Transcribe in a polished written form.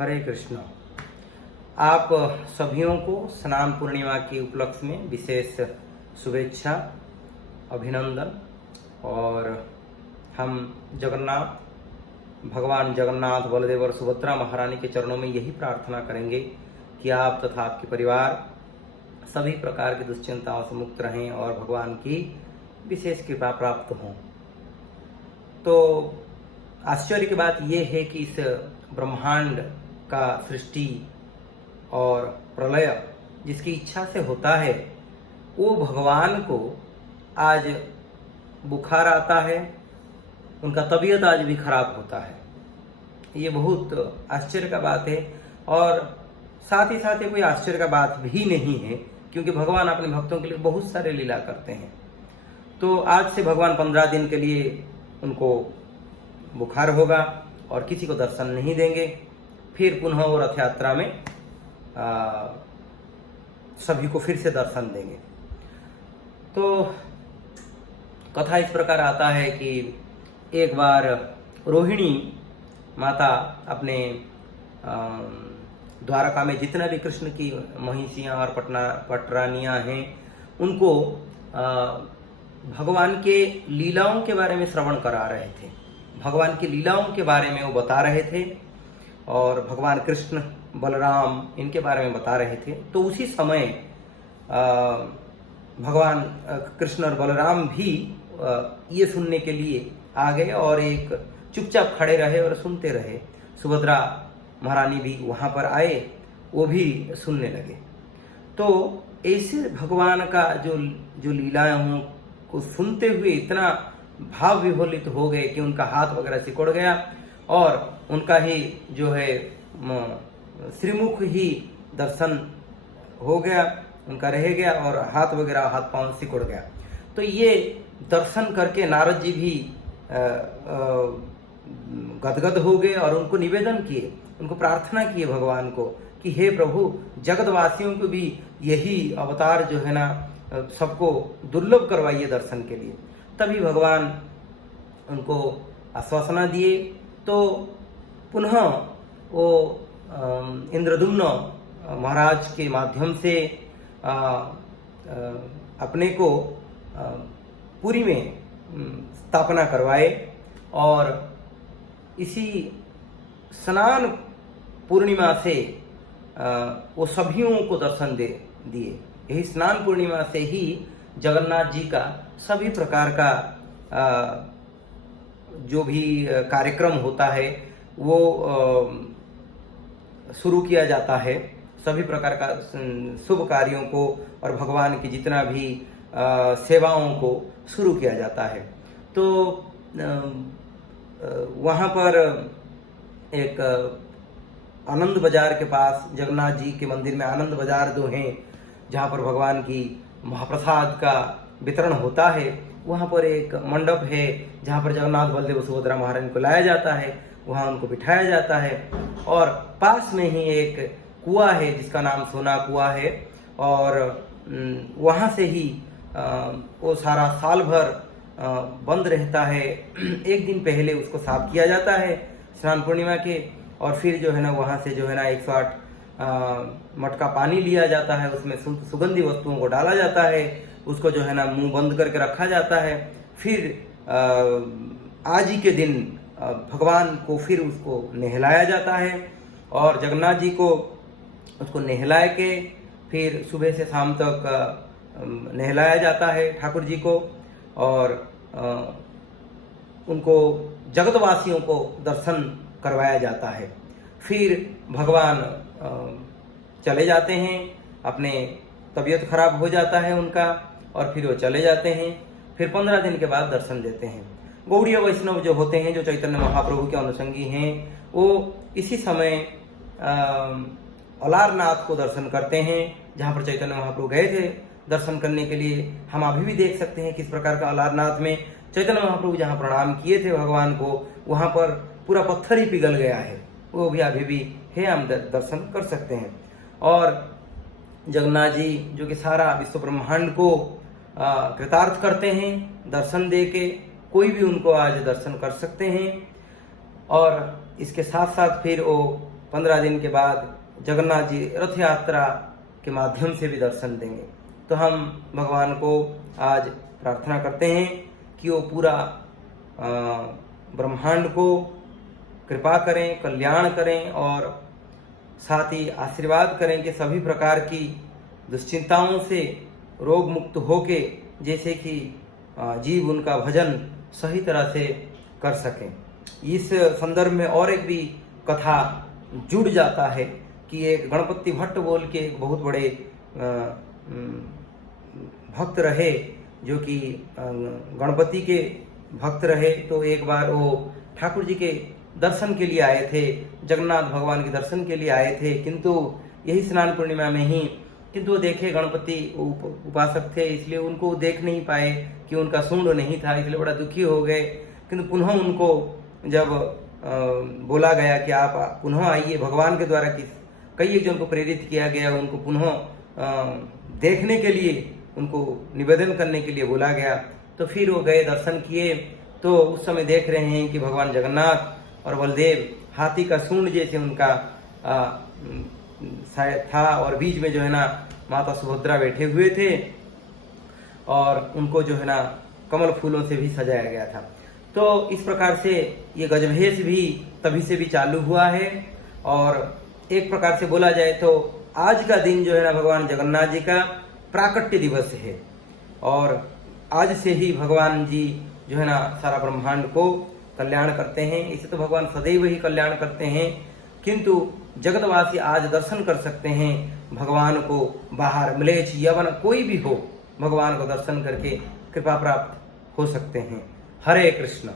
हरे कृष्ण। आप सभियों को स्नान पूर्णिमा के उपलक्ष्य में विशेष शुभेच्छा, अभिनंदन। और हम भगवान जगन्नाथ, बलदेव और सुभद्रा महारानी के चरणों में यही प्रार्थना करेंगे कि आप तथा आपके परिवार सभी प्रकार की दुश्चिंताओं से मुक्त रहें और भगवान की विशेष कृपा प्राप्त हों। तो आश्चर्य की बात यह है कि इस ब्रह्मांड का सृष्टि और प्रलय जिसकी इच्छा से होता है, वो भगवान को आज बुखार आता है, उनका तबीयत आज भी खराब होता है। ये बहुत आश्चर्य का बात है। और साथ ही साथ ये कोई आश्चर्य का बात भी नहीं है, क्योंकि भगवान अपने भक्तों के लिए बहुत सारे लीला करते हैं। तो आज से भगवान 15 दिन के लिए उनको बुखार होगा और किसी को दर्शन नहीं देंगे। फिर पुनः वो रथ यात्रा में सभी को फिर से दर्शन देंगे। तो कथा इस प्रकार आता है कि एक बार रोहिणी माता अपने द्वारका में जितना भी कृष्ण की महिषियाँ और पटरानियाँ हैं, उनको भगवान के लीलाओं के बारे में श्रवण करा रहे थे। भगवान की लीलाओं के बारे में वो बता रहे थे और भगवान कृष्ण, बलराम, इनके बारे में बता रहे थे। तो उसी समय भगवान कृष्ण और बलराम भी ये सुनने के लिए आ गए और एक चुपचाप खड़े रहे और सुनते रहे। सुभद्रा महारानी भी वहाँ पर आए, वो भी सुनने लगे। तो ऐसे भगवान का जो लीलाओं को सुनते हुए इतना भाव विभोलित हो गए कि उनका हाथ वगैरह सिकुड़ गया और उनका ही जो है श्रीमुख ही दर्शन हो गया, उनका रह गया और हाथ वगैरह, हाथ पांव सिकुड़ गया। तो ये दर्शन करके नारद जी भी गदगद हो गए और उनको निवेदन किए, उनको प्रार्थना किए भगवान को कि हे प्रभु, जगतवासियों को भी यही अवतार जो है ना सबको दुर्लभ करवाइए दर्शन के लिए। तभी भगवान उनको आश्वासना दिए। तो पुनः वो इंद्रदुम्न महाराज के माध्यम से अपने को पुरी में स्थापना करवाए और इसी स्नान पूर्णिमा से वो सभियों को दर्शन दिए। यही स्नान पूर्णिमा से ही जगन्नाथ जी का सभी प्रकार का जो भी कार्यक्रम होता है वो शुरू किया जाता है। सभी प्रकार का शुभ कार्यों को और भगवान की जितना भी सेवाओं को शुरू किया जाता है। तो वहाँ पर एक आनंद बाजार के पास, जगन्नाथ जी के मंदिर में आनंद बाजार जो है, जहाँ पर भगवान की महाप्रसाद का वितरण होता है, वहाँ पर एक मंडप है जहाँ पर जगन्नाथ, बलदेव, सुभद्रा महारानी को लाया जाता है, वहाँ उनको बिठाया जाता है। और पास में ही एक कुआं है जिसका नाम सोना कुआं है और वहाँ से ही वो सारा साल भर बंद रहता है। एक दिन पहले उसको साफ किया जाता है स्नान पूर्णिमा के, और फिर जो है ना वहाँ से जो है ना 108 मटका पानी लिया जाता है, उसमें सुगंधी वस्तुओं को डाला जाता है, उसको जो है ना मुंह बंद करके रखा जाता है। फिर आज ही के दिन भगवान को फिर उसको नहलाया जाता है और जगन्नाथ जी को उसको नहला के फिर सुबह से शाम तक नहलाया जाता है ठाकुर जी को, और उनको जगतवासियों को दर्शन करवाया जाता है। फिर भगवान चले जाते हैं, अपने तबीयत खराब हो जाता है उनका और फिर वो चले जाते हैं। फिर 15 दिन के बाद दर्शन देते हैं। गौड़ीय वैष्णव जो होते हैं, जो चैतन्य महाप्रभु के अनुषंगी हैं, वो इसी समय अलारनाथ को दर्शन करते हैं, जहाँ पर चैतन्य महाप्रभु गए थे दर्शन करने के लिए। हम अभी भी देख सकते हैं किस प्रकार का अलारनाथ में चैतन्य महाप्रभु जहाँ प्रणाम किए थे भगवान को, वहाँ पर पूरा पत्थर ही पिघल गया है। वो भी अभी भी है, हम दर्शन कर सकते हैं। और जगन्नाथ जी जो कि सारा विश्व ब्रह्मांड को कृतार्थ करते हैं दर्शन दे के, कोई भी उनको आज दर्शन कर सकते हैं। और इसके साथ साथ फिर वो 15 दिन के बाद जगन्नाथ जी रथ यात्रा के माध्यम से भी दर्शन देंगे। तो हम भगवान को आज प्रार्थना करते हैं कि वो पूरा ब्रह्मांड को कृपा करें, कल्याण करें और साथ ही आशीर्वाद करें कि सभी प्रकार की दुश्चिंताओं से रोग मुक्त होके जैसे कि जीव उनका भजन सही तरह से कर सकें। इस संदर्भ में और एक भी कथा जुड़ जाता है कि एक गणपति भट्ट बोल के एक बहुत बड़े भक्त रहे, जो कि गणपति के भक्त रहे। तो एक बार वो ठाकुर जी के दर्शन के लिए आए थे, जगन्नाथ भगवान के दर्शन के लिए आए थे, किंतु यही स्नान पूर्णिमा में ही, किंतु वो देखे गणपति उपासक थे, इसलिए उनको देख नहीं पाए कि उनका सूंड नहीं था, इसलिए बड़ा दुखी हो गए। किंतु पुनः उनको जब बोला गया कि आप पुनः आइए, भगवान के द्वारा कई एक जन को प्रेरित किया गया, उनको पुनः देखने के लिए, उनको निवेदन करने के लिए बोला गया। तो फिर वो गए, दर्शन किए। तो उस समय देख रहे हैं कि भगवान जगन्नाथ और बलदेव हाथी का सूंड जैसे उनका था और बीच में जो है ना माता सुभद्रा बैठे हुए थे और उनको जो है ना कमल फूलों से भी सजाया गया था। तो इस प्रकार से ये गजभेश भी तभी से भी चालू हुआ है। और एक प्रकार से बोला जाए तो आज का दिन जो है ना भगवान जगन्नाथ जी का प्राकट्य दिवस है और आज से ही भगवान जी जो है ना सारा ब्रह्मांड को कल्याण करते हैं। इसे तो भगवान सदैव ही कल्याण करते हैं, किंतु जगतवासी आज दर्शन कर सकते हैं भगवान को। बाहर म्लेच्छ यवन कोई भी हो, भगवान को दर्शन करके कृपा प्राप्त हो सकते हैं। हरे कृष्ण।